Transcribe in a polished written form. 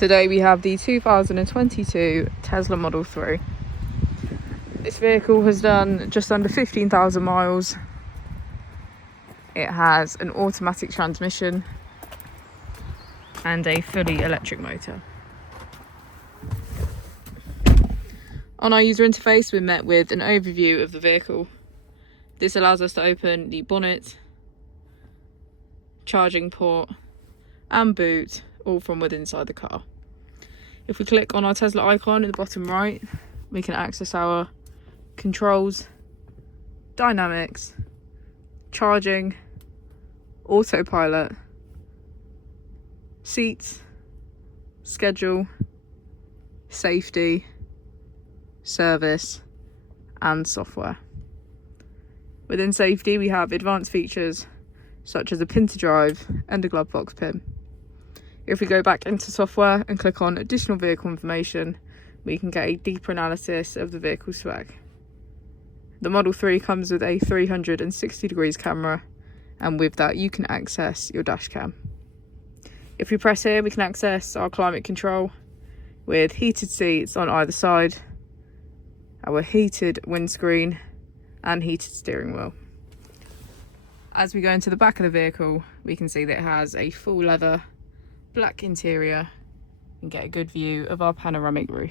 Today we have the 2022 Tesla Model 3. This vehicle has done just under 15,000 miles. It has an automatic transmission and a fully electric motor. On our user interface, we're met with an overview of the vehicle. This allows us to open the bonnet, charging port and boot, all from within inside the car. If we click on our Tesla icon in the bottom right, we can access our controls, dynamics, charging, autopilot, seats, schedule, safety, service and software. Within safety, we have advanced features such as a pin to drive and a glove box pin. If we go back into software and click on additional vehicle information, we can get a deeper analysis of the vehicle spec. The Model 3 comes with a 360 degrees camera, and with that you can access your dash cam. If we press here, we can access our climate control with heated seats on either side, our heated windscreen and heated steering wheel. As we go into the back of the vehicle, we can see that it has a full leather black interior and get a good view of our panoramic roof.